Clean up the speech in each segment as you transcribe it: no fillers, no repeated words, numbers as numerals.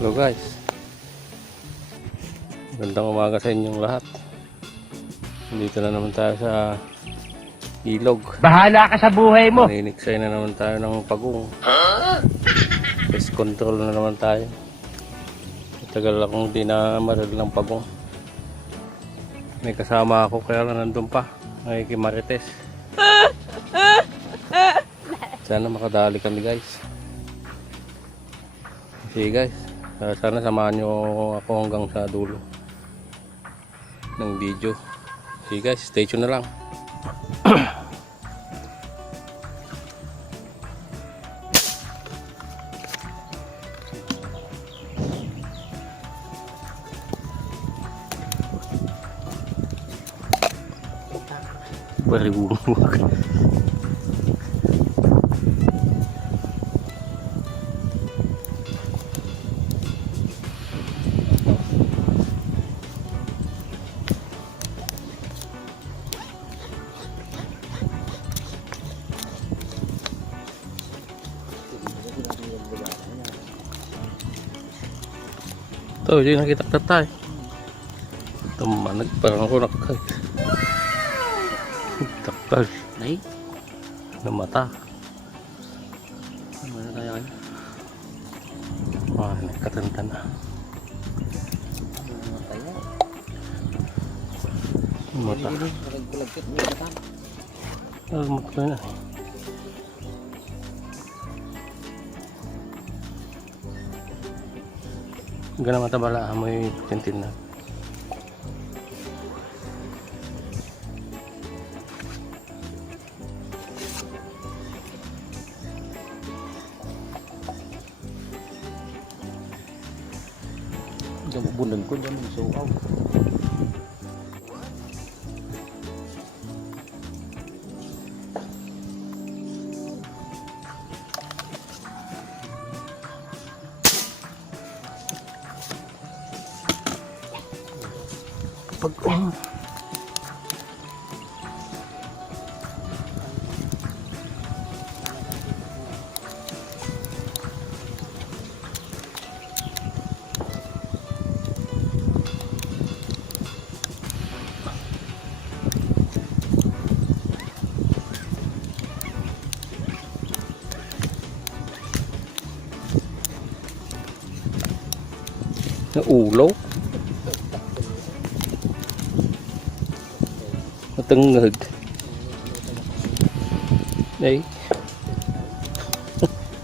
Hello guys, magandang umaga sa inyong lahat. Dito na naman tayo sa ilog. Bahala ka sa buhay mo. Maniniksay na naman tayo ng pagong. Pest control na naman tayo. Matagal akong di na maril ng pagong. May kasama ako kaya lang nandun pa, nakikimarites. Sana makadali kami guys. Sige guys, sana samahan nyo ako hanggang sa dulo ng video. Sige guys, stay tuned na lang. Bariwag. Ito, hindi nakita tatay. Tumanag, parang ako nakakay. Takal. Ay, Ng mata. ano na kaya kayo? Wah, nakatanda na. Ng mata. Kulagkit mo na tam. Mata na. Ganang mata bala, amoy tintin na. Diyan bubunan ko dyan ng suaw. Pag na ulo. Matangag. Ay.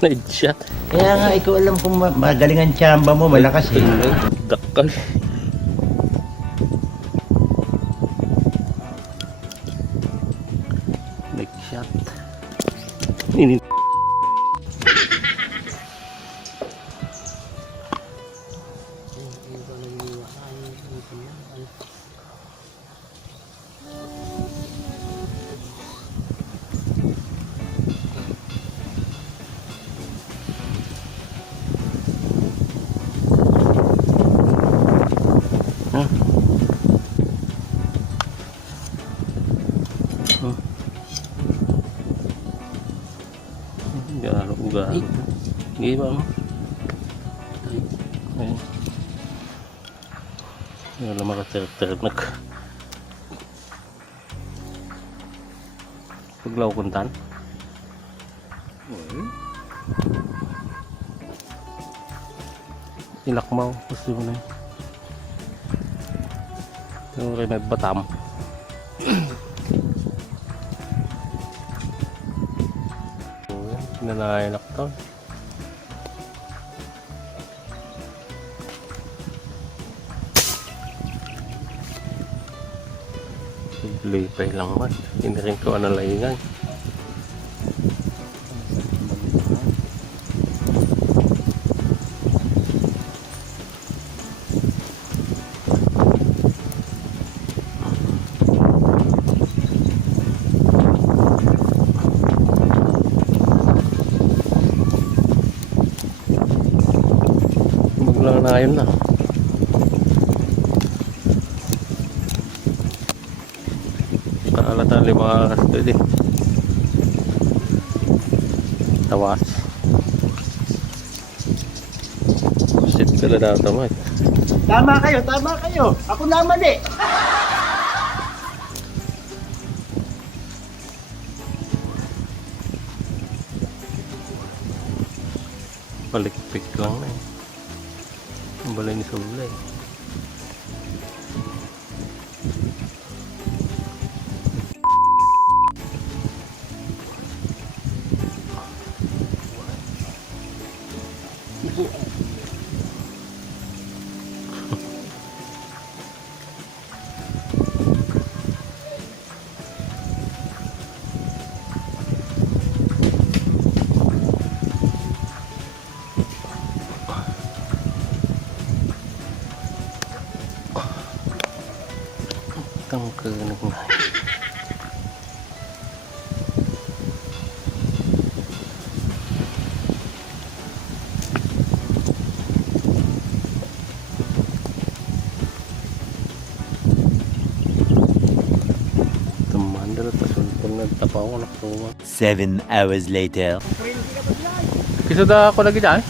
Naidshot. Kaya nga, ikaw alam kung magaling ang tsamba mo, malakas eh. Dakal. Nag-shot. Ini. Garo, garo. Hindi ba mo? Ayun. Wala makaternak. Paglaw kuntan. Ilakmaw. Gusto mo na yun. Yung rin nagbatam. Pinanayanak to. Lipay lang man. Hindi rin ko analaingan. Biglang na ngayon na. Alata lima kasto din. Tawas. Sit pala daw tama. Tama kayo. Ako naman eh. Palikpik lang na eh. Ang balay ni Sulay. Tangkeuneuk na. Teman dala tasulpon na tapaw na ko. 7 hours later. Kisuda ako lagi dyan.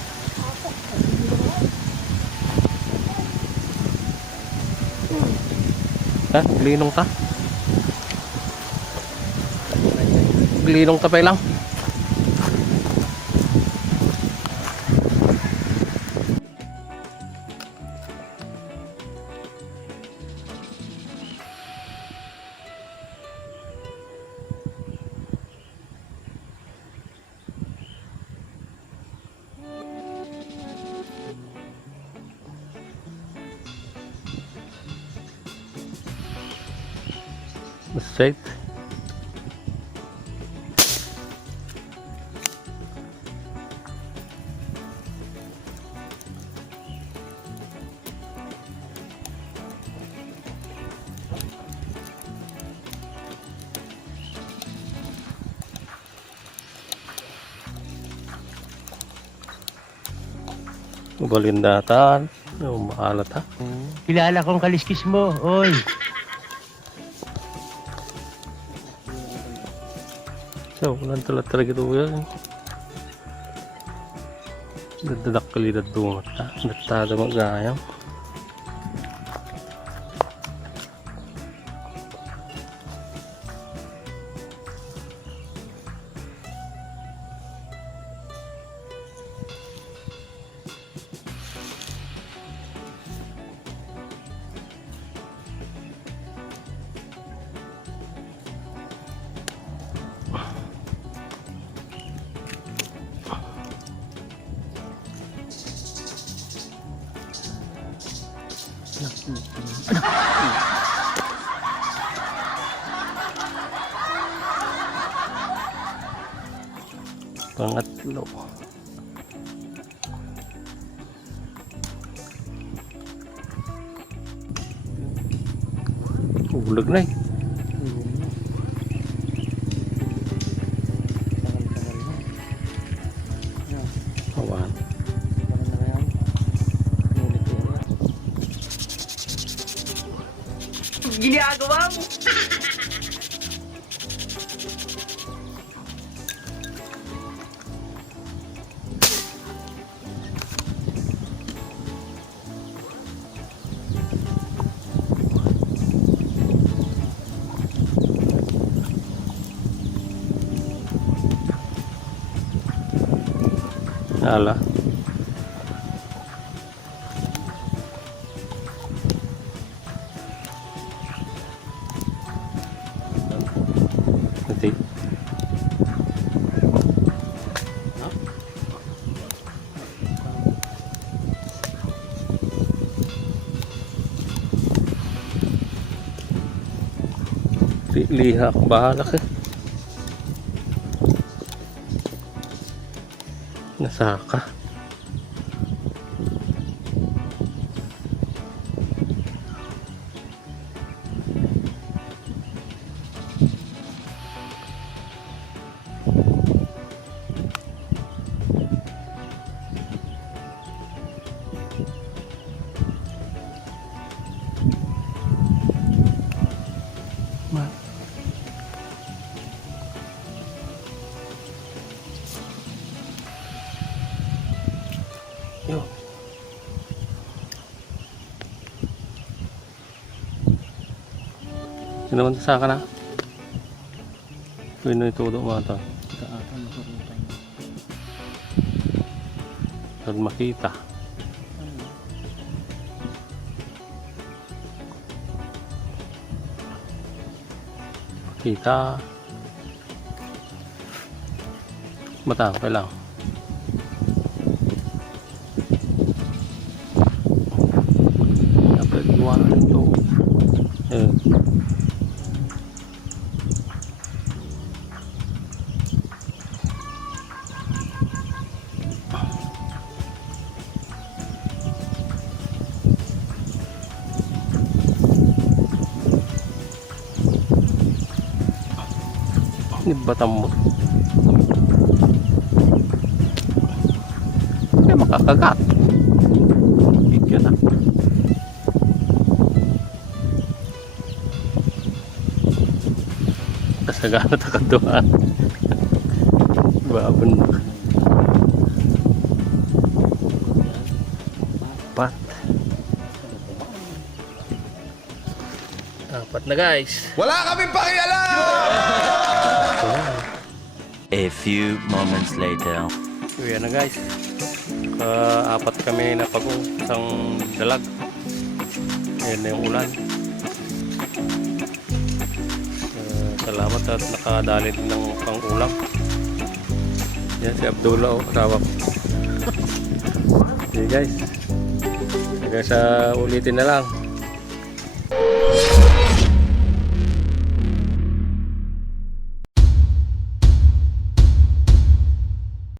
Ha? Glinong ta? Glinong ta pa lang. Safe. Balindatan. Maalat ha. Kilala kong kaliskis mo, oy. So, walang talaga ito yan. Dadadak kalidad dungat ha. Datada mag-ayam. Pangatlo. Ulag na eh. Awan. Ginagawa mo. Ala. Nanti. Liha ako bahala ka. Nasaka. Yo. Sino naman saka na? Pino itudo mo ito. Huwag makita. Kita. Mata, okay lang. Dapat iwanan ito. Eh. Ini batang mo. Kaya makakagat. Ikyan na. Kasagana takaduhan. Babon na. Apat. Apat na guys. Wala kaming pakialam! A few moments later. So yan na guys. Apat kami na pagong isang dalag. Ayan na yung ulan. Salamat at nakadali din ng pang-ulam. Yan si Abdullah o kasawa ko. Okay guys. Hanggang sa ulitin na lang.